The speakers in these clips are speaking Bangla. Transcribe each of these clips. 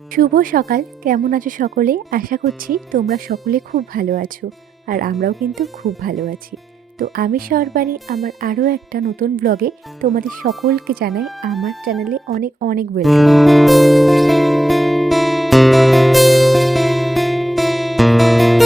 শুভ সকাল। কেমন আছো সকলে? আশা করছি তোমরা সকলে খুব ভালো আছো। আর আমরাও কিন্তু খুব ভালো আছি। তো আমি শর্বাণী আমার আরও একটা নতুন ব্লগে তোমাদের সকলকে জানাই আমার চ্যানেলে অনেক অনেক ওয়েলকাম।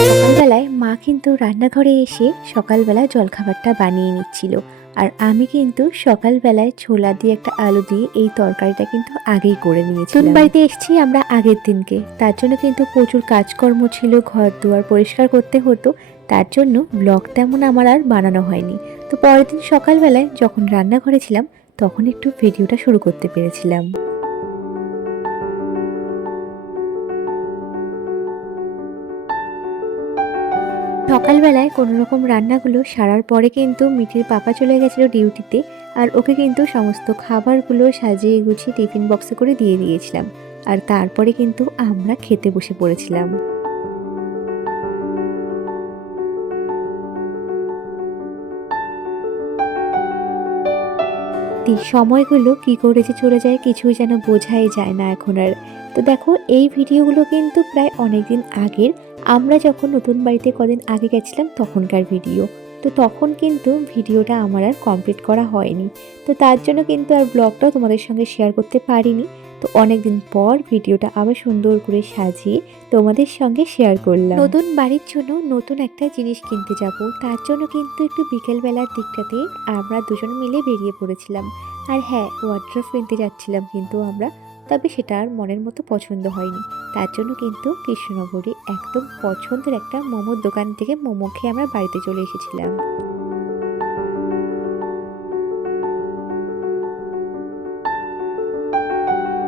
সকালবেলায় মা কিন্তু রান্নাঘরে এসে সকালবেলা জলখাবারটা বানিয়ে নিচ্ছিল। আর আমি কিন্তু সকালবেলায় ছোলা দিয়ে একটা আলু দিয়ে এই তরকারিটা কিন্তু আগেই করে নিয়েছিলাম। নতুন বাড়িতে এসেছি আমরা আগের দিনকে, তার জন্য কিন্তু প্রচুর কাজকর্ম ছিল, ঘর দুয়ার পরিষ্কার করতে হতো, তার জন্য ব্লগ তেমন আমার আর বানানো হয়নি। তো পরের দিন সকালবেলায় যখন রান্নাঘরে ছিলাম তখন একটু ভিডিওটা শুরু করতে পেরেছিলাম। সকালবেলায় কোনো রকম রান্নাগুলো সারার পরে কিন্তু মিঠির পাপা চলে গেছিলো ডিউটিতে। আর ওকে কিন্তু সমস্ত খাবারগুলো সাজিয়ে গুছিয়ে টিফিন বক্সে করে দিয়ে দিয়েছিলাম। আর তারপরে কিন্তু আমরা খেতে বসে পড়েছিলাম। সময়গুলো কি করে যে চলে যায় কিছুই যেন বোঝাই যায় না এখন আর। তো দেখো, এই ভিডিওগুলো কিন্তু প্রায় অনেকদিন আগের, আমরা যখন নতুন বাড়িতে কদিন আগে গেছিলাম তখনকার ভিডিও। তো তখন কিন্তু ভিডিওটা আমার আর কমপ্লিট করা হয়নি, তো তার জন্য কিন্তু আর ব্লগটাও তোমাদের সঙ্গে শেয়ার করতে পারিনি। তো অনেকদিন পর ভিডিওটা আবার সুন্দর করে সাজিয়ে তোমাদের সঙ্গে শেয়ার করলাম। নতুন বাড়ির জন্য নতুন একটা জিনিস কিনতে যাব, তার জন্য কিন্তু একটু বিকেলবেলার দিকটাতে আমরা দুজন মিলে বেরিয়ে পড়েছিলাম। আর হ্যাঁ, ওয়ার্ড্রোব কিনতে যাচ্ছিলাম কিন্তু আমরা, তবে সেটা আর মনের মতো পছন্দ হয়নি। তার জন্য কিন্তু কৃষ্ণনগরে একদম পছন্দের একটা মোমোর দোকান থেকে মোমো খেয়ে আমরা বাড়িতে চলে এসেছিলাম।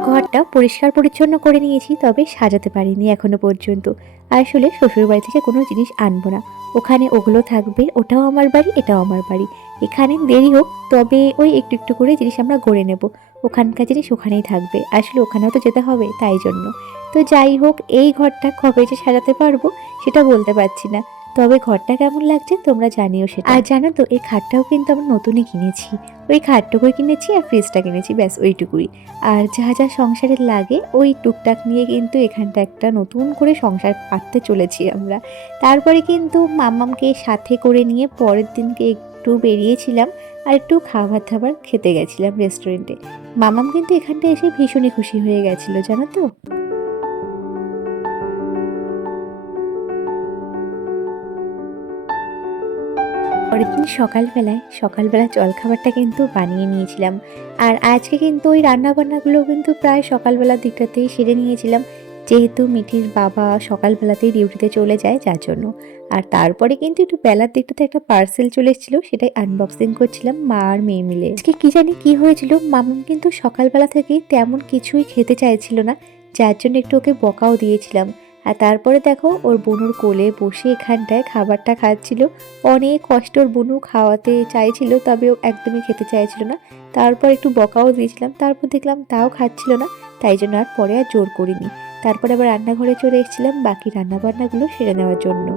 ঘরটা পরিষ্কার পরিচ্ছন্ন করে নিয়েছি, তবে সাজাতে পারিনি এখনো পর্যন্ত। আসলে শ্বশুর বাড়ি থেকে কোনো জিনিস আনবো না, ওখানে ওগুলো থাকবে, ওটাও আমার বাড়ি এটাও আমার বাড়ি। এখানে দেরি হোক, তবে ওই একটু একটু করে জিনিস আমরা গড়ে নেব, ওখানকার জিনিস ওখানেই থাকবে, আসলে ওখানেও তো যেতে হবে তাই জন্য। তো যাই হোক, এই ঘরটা কবে যে সাজাতে পারবো সেটা বলতে পারছি না, তবে ঘরটা কেমন লাগছে তোমরা জানিও সেটা। আর জানো তো, এই খাটটাও কিন্তু আমরা নতুনই কিনেছি, ওই খাটটুকুই কিনেছি আর ফ্রিজটা কিনেছি, ব্যাস ওইটুকুই। আর যা যা সংসারে লাগে ওই টুকটাক নিয়ে কিন্তু এখানটা একটা নতুন করে সংসার পাততে চলেছি আমরা। তারপরে কিন্তু মাম্মামকে সাথে করে নিয়ে পরের দিনকে একটু বেরিয়েছিলাম আর একটু খাবার দাবার খেতে গেছিলাম রেস্টুরেন্টে। মাম্মাম কিন্তু এখানটা এসে ভীষণই খুশি হয়ে গেছিলো, জানো তো। পরের দিন সকালবেলা জলখাবারটা কিন্তু বানিয়ে নিয়েছিলাম। আর আজকে কিন্তু ওই রান্নাবান্নাগুলো কিন্তু প্রায় সকালবেলার দিকটাতেই সেরে নিয়েছিলাম, যেহেতু মিঠির বাবা সকালবেলাতেই ডিউটিতে চলে যায় যার জন্য। আর তারপরে কিন্তু একটু বেলার দিকটাতে একটা পার্সেল চলে এসেছিলো, সেটাই আনবক্সিং করছিলাম মা আর মেয়ে মিলে। আজকে কি জানি কি হয়েছিল, মামুন কিন্তু সকালবেলা থেকে তেমন কিছুই খেতে চাইছিল না, যার জন্য একটু ওকে বকাও দিয়েছিলাম। আর তারপরে দেখো, ওর বোনুর কোলে বসে এখানটায় খাবারটা খাচ্ছিল। অনেক কষ্ট ওর বোনু খাওয়াতে চাইছিল, তবে ও একদমই খেতে চাইছিল না। তারপর একটু বকাও দিয়েছিলাম, তারপর দেখলাম তাও খাচ্ছিল না, তাই জন্য আর পরে আর জোর করিনি। তারপরে আবার রান্নাঘরে চলে এসেছিলাম বাকি রান্নাবান্নাগুলো সেরে নেওয়ার জন্য।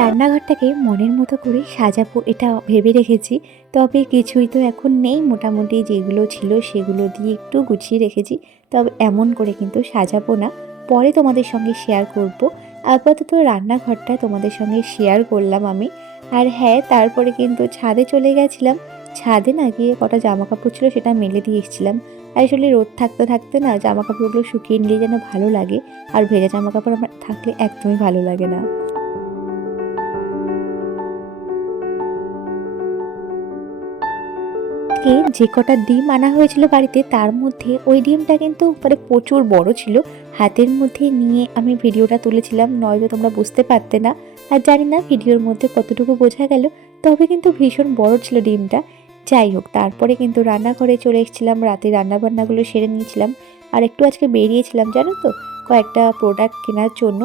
রান্নাঘরটাকে মনের মতো করে সাজাবো এটা ভেবে রেখেছি, তবে কিছুই তো এখন নেই, মোটামুটি যেগুলো ছিল সেগুলো দিয়ে একটু গুছিয়ে রেখেছি, তবে এমন করে কিন্তু সাজাবো না, পরে তোমাদের সঙ্গে শেয়ার করব। আপাতত রান্নাঘরটা তোমাদের সঙ্গে শেয়ার করলাম আমি। আর হ্যাঁ, তারপরে কিন্তু ছাদে চলে গেছিলাম, ছাদে না গিয়ে কটা জামা কাপড় ছিল সেটা মেলে দিয়ে এসেছিলাম। আসলে রোদ থাকতে থাকতে না জামা কাপড়গুলো শুকিয়ে নিলে যেন ভালো লাগে, আর ভেজা জামা কাপড় আমার থাকলে একদমই ভালো লাগে না। যে কটা ডিম আনা হয়েছিল বাড়িতে, তার মধ্যে ওই ডিমটা কিন্তু মানে প্রচুর বড় ছিল, হাতের মধ্যে নিয়ে আমি ভিডিওটা তুলেছিলাম, নয়তো তোমরা বুঝতে পারতে না। আর জানি না ভিডিওর মধ্যে কতটুকু বোঝা গেল, তবে কিন্তু ভীষণ বড় ছিল ডিমটা। যাই হোক, তারপরে কিন্তু রান্নাঘরে চলে এসেছিলাম, রাতে রান্নাবান্নাগুলো সেরে নিয়েছিলাম। আর একটু আজকে বেরিয়েছিলাম জানো তো, কয়েকটা প্রোডাক্ট কেনার জন্য,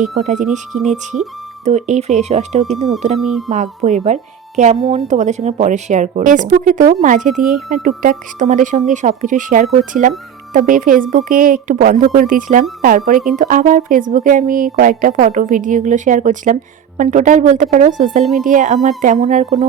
এই কটা জিনিস কিনেছি। তো এই ফেস ওয়াশটাও কিন্তু নতুন আমি মাখবো এবার, কেমন তোমাদের সঙ্গে পরে শেয়ার করব। ফেসবুকে তো মাঝে দিয়ে টুকটাক তোমাদের সঙ্গে সবকিছু শেয়ার করছিলাম, তবে ফেসবুকে একটু বন্ধ করে দিয়েছিলাম, তারপরে কিন্তু আবার ফেসবুকে আমি কয়েকটা ফটো ভিডিওগুলো শেয়ার করছিলাম। মানে টোটাল বলতে পারো সোশ্যাল মিডিয়া আমার তেমন আর কোনো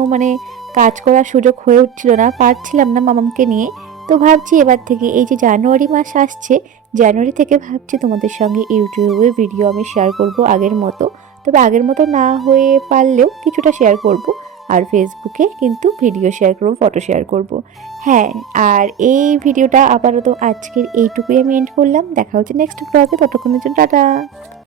কাজ করার সুযোগ হয়ে উঠছিল না, পারছিলাম না মামামকে নিয়ে। তো ভাবছি এবার থেকে এই যে জানুয়ারি মাস আসছে, জানুয়ারি থেকে ভাবছি তোমাদের সঙ্গে ইউটিউবে ভিডিও আমি শেয়ার করব আগের মতো। তবে আগের মতো না হয়ে পারলেও কিছুটা শেয়ার করব। আর ফেসবুকে কিন্তু ভিডিও শেয়ার করব, ফটো শেয়ার করব। হ্যাঁ, আর এই ভিডিওটা আপাতত আজকের এইটুকুই আমি এন্ড করলাম। দেখা হচ্ছে নেক্সট ব্লগে, ততক্ষণের জন্য টাটা।